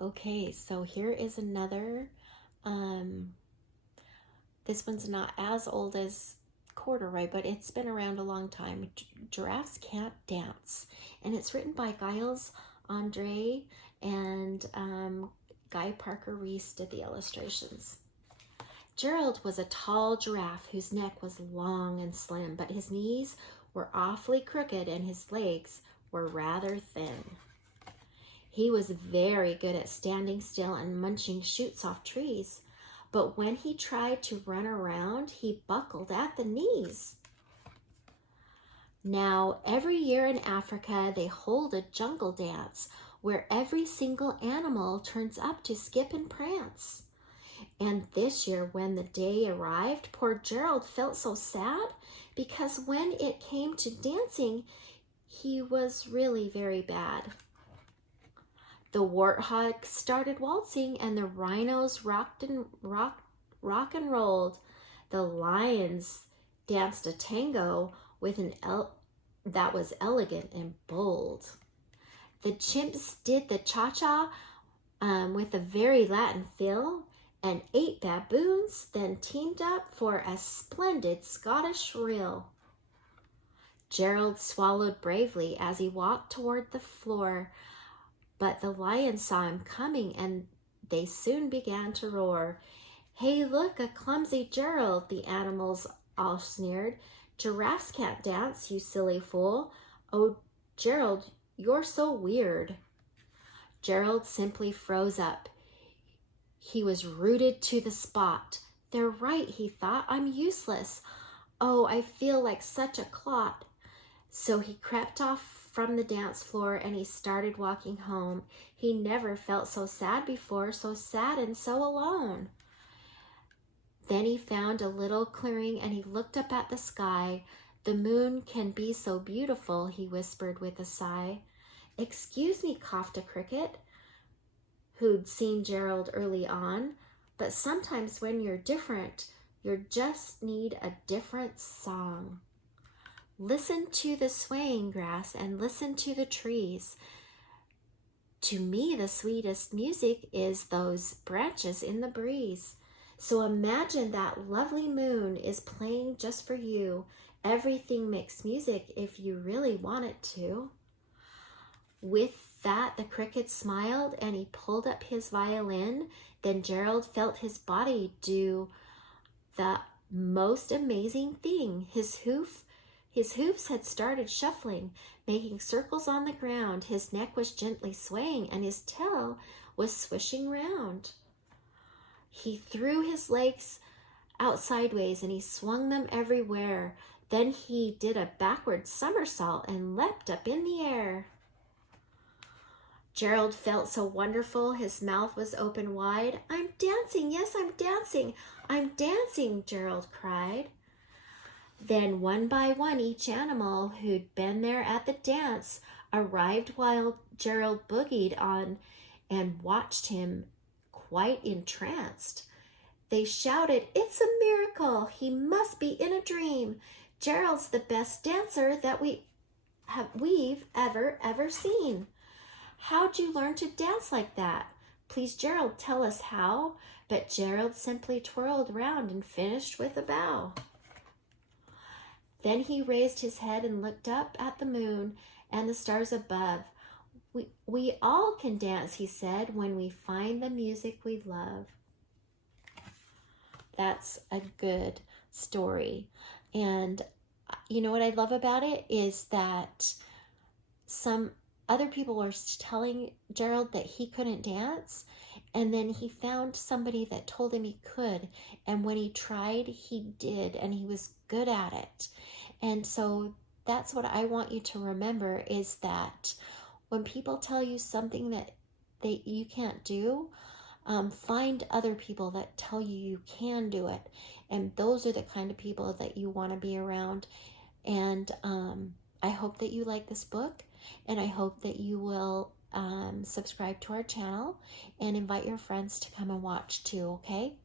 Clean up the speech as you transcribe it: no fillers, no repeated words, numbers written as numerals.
Okay, so here is another. Um, this one's not as old as Corduroy, but it's been around a long time. Giraffes Can't Dance. And it's written by Giles Andreae and Guy Parker-Rees did the illustrations. Gerald was a tall giraffe whose neck was long and slim, but his knees were awfully crooked and his legs were rather thin. He was very good at standing still and munching shoots off trees, but when he tried to run around, he buckled at the knees. Now, every year in Africa, they hold a jungle dance where every single animal turns up to skip and prance. And this year, when the day arrived, poor Gerald felt so sad because when it came to dancing, he was really very bad. The warthog started waltzing and the rhinos rock and rolled. The lions danced a tango with that was elegant and bold. The chimps did the cha-cha with a very Latin feel, and 8 baboons then teamed up for a splendid Scottish reel. Gerald swallowed bravely as he walked toward the floor, but the lions saw him coming and they soon began to roar. "Hey, look, a clumsy Gerald," the animals all sneered. "Giraffes can't dance, you silly fool. Oh, Gerald, you're so weird." Gerald simply froze up. He was rooted to the spot. "They're right," he thought. "I'm useless. Oh, I feel like such a clot." So he crept off from the dance floor and he started walking home. He never felt so sad before, so sad and so alone. Then he found a little clearing and he looked up at the sky. "The moon can be so beautiful," he whispered with a sigh. "Excuse me," coughed a cricket, who'd seen Gerald early on, "but sometimes when you're different, you just need a different song. Listen to the swaying grass and listen to the trees. To me, the sweetest music is those branches in the breeze. So imagine that lovely moon is playing just for you. Everything makes music if you really want it to." With that, the cricket smiled and he pulled up his violin. Then Gerald felt his body do the most amazing thing. His hoofs had started shuffling, making circles on the ground. His neck was gently swaying and his tail was swishing round. He threw his legs out sideways and he swung them everywhere. Then he did a backward somersault and leapt up in the air. Gerald felt so wonderful, his mouth was open wide. "I'm dancing, yes, I'm dancing, I'm dancing," Gerald cried. Then one by one, each animal who'd been there at the dance arrived while Gerald boogied on and watched him quite entranced. They shouted, "It's a miracle! He must be in a dream! Gerald's the best dancer that we've ever seen. How'd you learn to dance like that? Please, Gerald, tell us how." But Gerald simply twirled round and finished with a bow. Then he raised his head and looked up at the moon and the stars above. We all can dance," he said, "when we find the music we love." That's a good story. And you know what I love about it is that some other people were telling Gerald that he couldn't dance, and then he found somebody that told him he could, and when he tried, he did, and he was good at it. And so that's what I want you to remember, is that when people tell you something that you can't do, find other people that tell you you can do it, and those are the kind of people that you want to be around. And I hope that you like this book, and I hope that you will subscribe to our channel and invite your friends to come and watch too, okay?